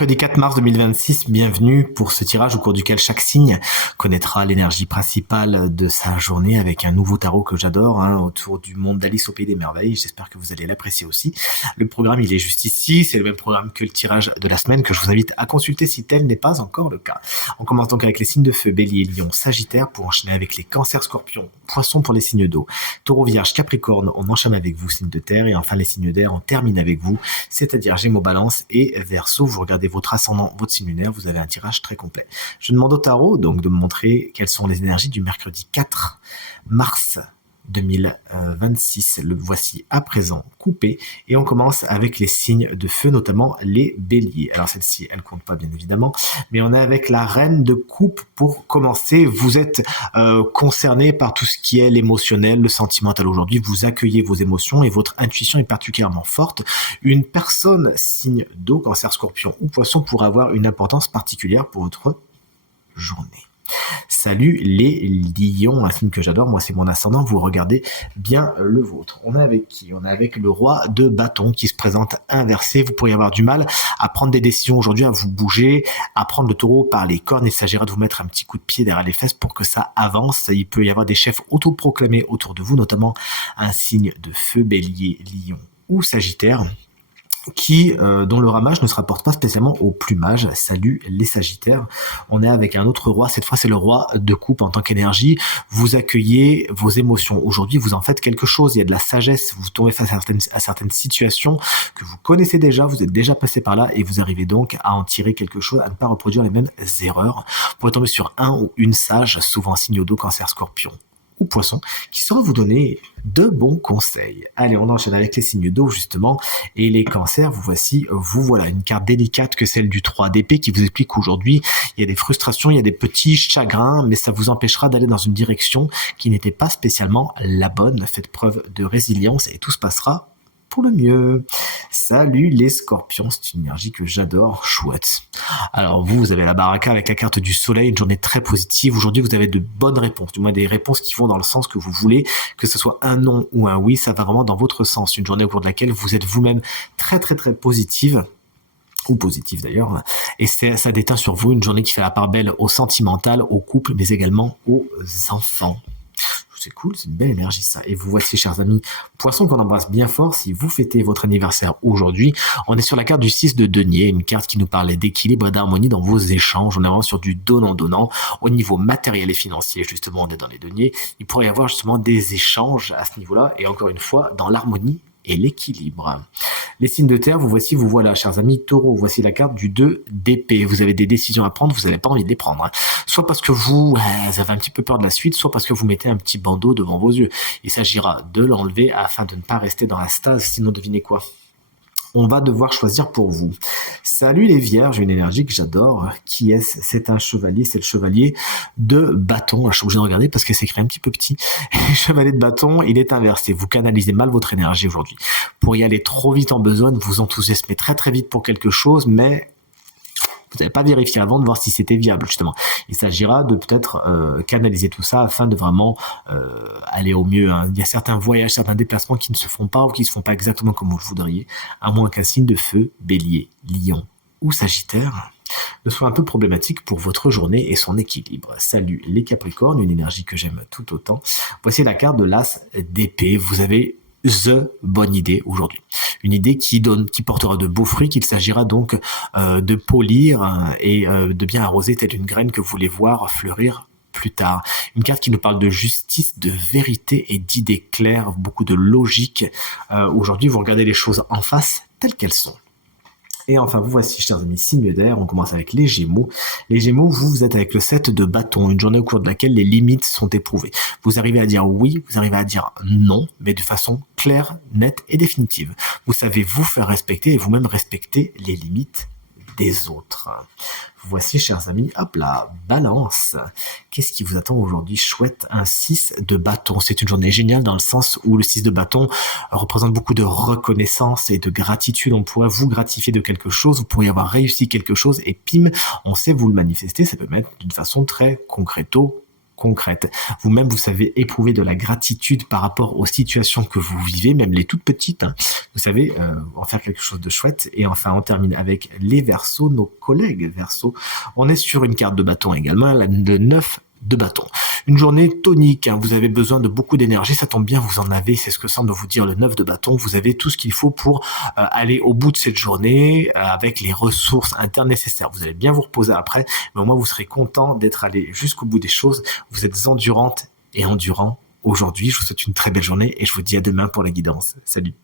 Mercredi 4 mars 2026, bienvenue pour ce tirage au cours duquel chaque signe connaîtra l'énergie principale de sa journée avec un nouveau tarot que j'adore, autour du monde d'Alice au Pays des Merveilles. J'espère que vous allez l'apprécier aussi. Le programme, il est juste ici. C'est le même programme que le tirage de la semaine que je vous invite à consulter si tel n'est pas encore le cas. On commence donc avec les signes de feu, Bélier, Lion, Sagittaire, pour enchaîner avec les Cancers, Scorpions, Poissons pour les signes d'eau, Taureau, Vierge, Capricorne, on enchaîne avec vous, signes de terre, et enfin les signes d'air, on termine avec vous, c'est-à-dire Gémeaux, Balance et Verseau. Vous regardez votre ascendant, votre signe lunaire, vous avez un tirage très complet. Je demande au tarot donc de me montrer quelles sont les énergies du mercredi 4 mars 2026. Le voici à présent coupé et on commence avec les signes de feu, notamment les béliers. Alors celle-ci, elle compte pas bien évidemment, mais on est avec la reine de coupe pour commencer. Vous êtes concerné par tout ce qui est l'émotionnel, le sentimental aujourd'hui. Vous accueillez vos émotions et votre intuition est particulièrement forte. Une personne signe d'eau, Cancer, Scorpion ou Poisson pourra avoir une importance particulière pour votre journée. Salut les lions, un signe que j'adore, moi c'est mon ascendant, vous regardez bien le vôtre. On est avec qui? On est avec le roi de bâton qui se présente inversé. Vous pourriez avoir du mal à prendre des décisions aujourd'hui, à vous bouger, à prendre le taureau par les cornes. Il s'agira de vous mettre un petit coup de pied derrière les fesses pour que ça avance. Il peut y avoir des chefs autoproclamés autour de vous, notamment un signe de feu, bélier, lion ou sagittaire, dont le ramage ne se rapporte pas spécialement au plumage. Salut les Sagittaires. On est avec un autre roi, cette fois c'est le roi de coupe en tant qu'énergie. Vous accueillez vos émotions. Aujourd'hui, vous en faites quelque chose. Il y a de la sagesse. Vous tombez face à certaines situations que vous connaissez déjà. Vous êtes déjà passé par là et vous arrivez donc à en tirer quelque chose, à ne pas reproduire les mêmes erreurs. Vous pourrez tomber sur un ou une sage, souvent signe d'eau, Cancer, Scorpion ou Poisson, qui saura vous donner de bons conseils. Allez, on enchaîne avec les signes d'eau justement, et les cancers, vous voilà une carte délicate que celle du 3 d'épée qui vous explique qu'aujourd'hui, il y a des frustrations, il y a des petits chagrins, mais ça vous empêchera d'aller dans une direction qui n'était pas spécialement la bonne. Faites preuve de résilience et tout se passera pour le mieux. Salut les scorpions, c'est une énergie que j'adore, chouette. Alors vous avez la baraka avec la carte du soleil, une journée très positive. Aujourd'hui, vous avez de bonnes réponses, du moins des réponses qui vont dans le sens que vous voulez, que ce soit un non ou un oui, ça va vraiment dans votre sens. Une journée au cours de laquelle vous êtes vous-même très très très positive, ou positive d'ailleurs, et ça déteint sur vous une journée qui fait la part belle au sentimental, au couple, mais également aux enfants. C'est cool, c'est une belle énergie ça. Et vous voici, chers amis Poissons, qu'on embrasse bien fort. Si vous fêtez votre anniversaire aujourd'hui, on est sur la carte du 6 de denier, une carte qui nous parlait d'équilibre et d'harmonie dans vos échanges. On est vraiment sur du donnant-donnant. Au niveau matériel et financier, justement, on est dans les deniers. Il pourrait y avoir justement des échanges à ce niveau-là, et encore une fois, dans l'harmonie et l'équilibre. Les signes de terre, vous voilà, chers amis Taureau, voici la carte du 2 d'épée. Vous avez des décisions à prendre, vous n'avez pas envie de les prendre. Soit parce que vous avez un petit peu peur de la suite, soit parce que vous mettez un petit bandeau devant vos yeux. Il s'agira de l'enlever afin de ne pas rester dans la stase, sinon devinez quoi? On va devoir choisir pour vous. Salut les vierges, une énergie que j'adore. Qui est-ce? C'est un chevalier, c'est le chevalier de bâton. Je suis obligé de regarder parce que c'est écrit un petit peu petit. Le chevalier de bâton, il est inversé. Vous canalisez mal votre énergie aujourd'hui. Pour y aller trop vite en besogne, vous enthousiasmez très très vite pour quelque chose, mais vous n'avez pas vérifié avant de voir si c'était viable, justement. Il s'agira de peut-être canaliser tout ça afin de vraiment aller au mieux. Il y a certains voyages, certains déplacements qui ne se font pas ou qui ne se font pas exactement comme vous le voudriez, à moins qu'un signe de feu, bélier, lion ou sagittaire, ne soit un peu problématique pour votre journée et son équilibre. Salut les capricornes, une énergie que j'aime tout autant. Voici la carte de l'as d'épée. Vous avez bonne idée aujourd'hui. Une idée qui portera de beaux fruits, qu'il s'agira donc de polir et de bien arroser telle une graine que vous voulez voir fleurir plus tard. Une carte qui nous parle de justice, de vérité et d'idées claires, beaucoup de logique. Aujourd'hui, vous regardez les choses en face telles qu'elles sont. Et enfin, vous voici, chers amis, signes d'air. On commence avec les Gémeaux. Les Gémeaux, vous êtes avec le 7 de bâton, une journée au cours de laquelle les limites sont éprouvées. Vous arrivez à dire oui, vous arrivez à dire non, mais de façon claire, nette et définitive. Vous savez vous faire respecter et vous-même respecter les limites des autres. Voici, chers amis, hop là, balance. Qu'est-ce qui vous attend aujourd'hui? Chouette, un 6 de bâton. C'est une journée géniale dans le sens où le 6 de bâton représente beaucoup de reconnaissance et de gratitude. On pourrait vous gratifier de quelque chose, vous pourriez avoir réussi quelque chose et pim, on sait vous le manifester. Ça peut mettre d'une façon très concréto concrètes. Vous-même, vous savez éprouver de la gratitude par rapport aux situations que vous vivez, même les toutes petites, hein. Vous savez en faire quelque chose de chouette. Et enfin, on termine avec les Verseaux, nos collègues Verseaux. On est sur une carte de bâton également, le 9 de bâton. Une journée tonique, hein. Vous avez besoin de beaucoup d'énergie, ça tombe bien, vous en avez, c'est ce que semble vous dire le 9 de bâton. Vous avez tout ce qu'il faut pour aller au bout de cette journée avec les ressources internes nécessaires. Vous allez bien vous reposer après, mais au moins vous serez content d'être allé jusqu'au bout des choses. Vous êtes endurante et endurant aujourd'hui. Je vous souhaite une très belle journée et je vous dis à demain pour la guidance. Salut.